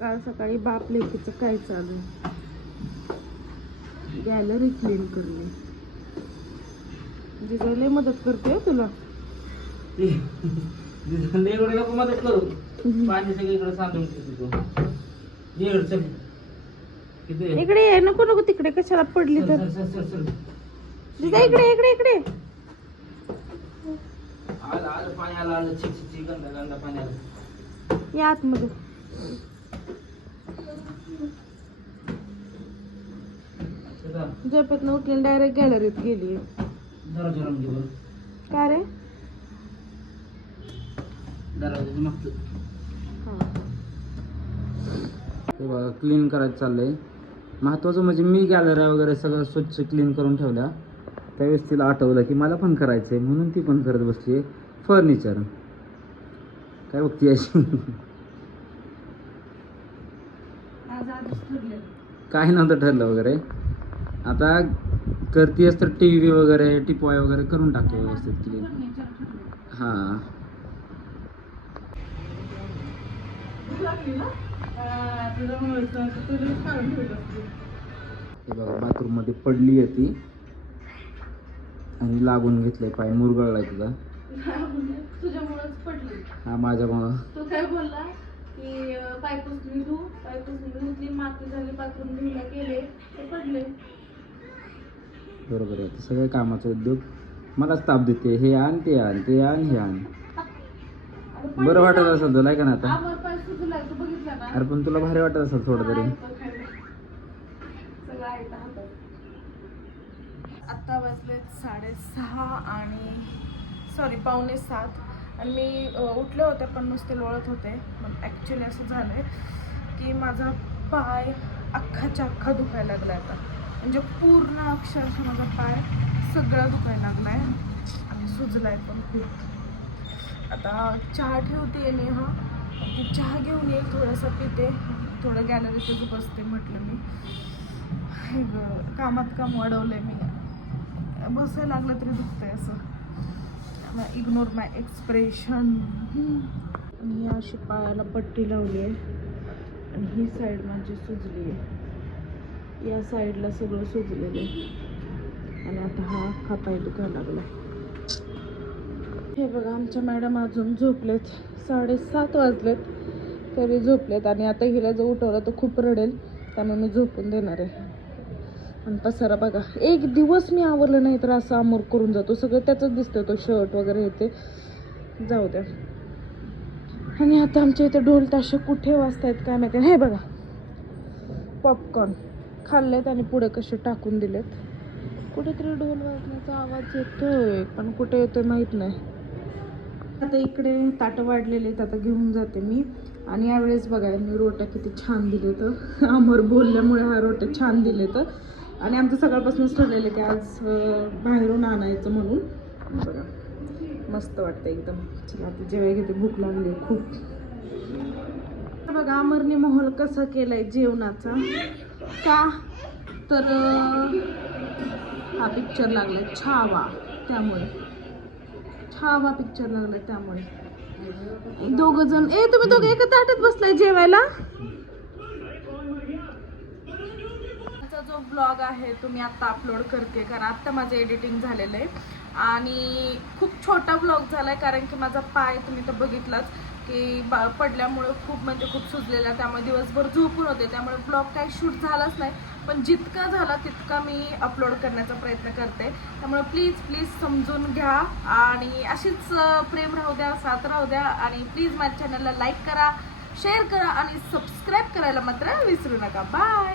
सकाळी बाप लेकीचं काय चालू? गॅलरी क्लीन करणे. जिजाऊ लय मदत करते हो तुला. एवढे नको मदत करू पाणी सगळीकडे सांडून ठेवतो तू. इकडे ये नको नको तिकडे कशाला पडली तर. जिजा इकडे इकडे इकडे. आलं आलं पाणी आलं आलं. गंदा गंदा पाणी आलं. या आतमध्ये. झोपेत उठली डायरेक्ट गॅलरीत गेली. म्हणजे का रे? क्लीन करायचं चाललंय. महत्वाचं म्हणजे मी गॅलऱ्या वगैरे सगळं स्वच्छ क्लीन करून ठेवल्या. त्यावेळेस तिला आठवलं की मला पण करायचंय म्हणून ती पण करत बसली फर्निचर काय बघती अशी? काही नव्हतं ठरलं वगैरे. आता करतीयस तर टी व्ही वगैरे टिपवाय वगैरे करून टाकतो व्यवस्थित क्लीन हां. हे बघा बाथरूममध्ये पडली आहे ती. आणि लागून घेतलंय पाय मुरगळलाय तुझा हा माझ्यामुळं. तो काय बोलला? की पाय पुसली तू पाय पुसली धुतली माती झाली बाथरूम धुयला गेले ते पडले. बरोबर आहे. ते सगळे कामाचे उद्योग मलाच ताप देते. हे आण ते आण ते आण हे आण. आता बरं वाटत असेल तुला का ना आता? आवर पाय सुजलाय तू बघितला ना? अरे पण तुला भारी वाटत असेल थोडं तरी. आता वाजलेत साडेसहा आणि सॉरी पावणे सात. आणि मी उठले होते पण नुसते लोळत होते. मग ॲक्च्युली असं झालं आहे की माझा पाय अख्खाच्या अख्खा दुखायला लागला आता. म्हणजे पूर्ण अक्षरशः माझा पाय सगळा दुखायला लागला आहे आणि सुजला आहे पण खूप. आता चहा ठेवते मी हा. ती चहा घेऊन येईल थोडंसं पिते. थोडं गॅलरीतच बसते म्हटलं मी. हे कामात काम वाढवलं आहे मी. बसायला लागलं तरी दुखतंय असं. इग्नोर माय एक्सप्रेशन आणि अशी पायाला पट्टी लावली आहे आणि ही साईड माझी सुजली आहे. या साईडला सगळं सुजलेलं आहे. आणि आता हा अख्खा दुखायला लागला हे बघा आमच्या मॅडम अजून झोपलेत. साडेसात वाजलेत. तरी झोपलेत. आणि आता हिला जर उठवलं तर खूप रडेल. त्यामुळे मी झोपून देणार आहे. आणि पसारा बघा एक दिवस मी आवरलं नाही तर असं अमोर करून जातो. सगळं त्याचंच दिसतं तो शर्ट वगैरे येते जाऊ द्या. आणि आता आमच्या इथे ढोल ताशे कुठे वाजतायत काय माहिती? हे बघा. पॉपकॉर्न खाल्लेत आणि पुढे कसे टाकून दिलेत. कुठेतरी ढोल वाजण्याचा आवाज येतोय पण कुठे येतोय माहीत नाही. आता इकडे ताटं वाढलेले आहेत आता घेऊन जाते मी. आणि यावेळेस बघा मी रोट्या किती छान दिले तर अमर बोलल्यामुळे हा रोट्या छान दिले तर आणि आमचं सकाळपासूनच ठरलेलं की आज बाहेरून आणायचं म्हणून. बघा मस्त वाटतं एकदम. चला आता जेवाय घेते. भूक लागली खूप. तर बघा अमरने माहोल कसा केलाय जेवणाचा. का? तर हा पिक्चर लागलाय छावा त्यामुळे. छावा पिक्चर लागलाय त्यामुळे. दोघ जण ए तुम्ही दोघे एका ताटात बसलाय जेवायला? आजचा जो ब्लॉग आहे तो मी आत्ता अपलोड करते. कारण आत्ता माझं एडिटिंग झालेलं आहे. आणि खूप छोटा ब्लॉग झाला आहे कारण की माझा पाय तुम्ही तर बघितलाच की बा पडल्यामुळं खूप म्हणजे खूप सुजलेला त्यामुळे दिवसभर झोपून होते. त्यामुळे ब्लॉग काही शूट झालाच नाही. पण जितका झाला तितका मी अपलोड करण्याचा प्रयत्न करते. त्यामुळे प्लीज प्लीज समजून घ्या. आणि अशीच प्रेम राहू द्या साथ राहू द्या. आणि प्लीज माझ्या चॅनलला लाईक करा शेअर करा आणि सबस्क्राईब करायला मात्र विसरू नका. बाय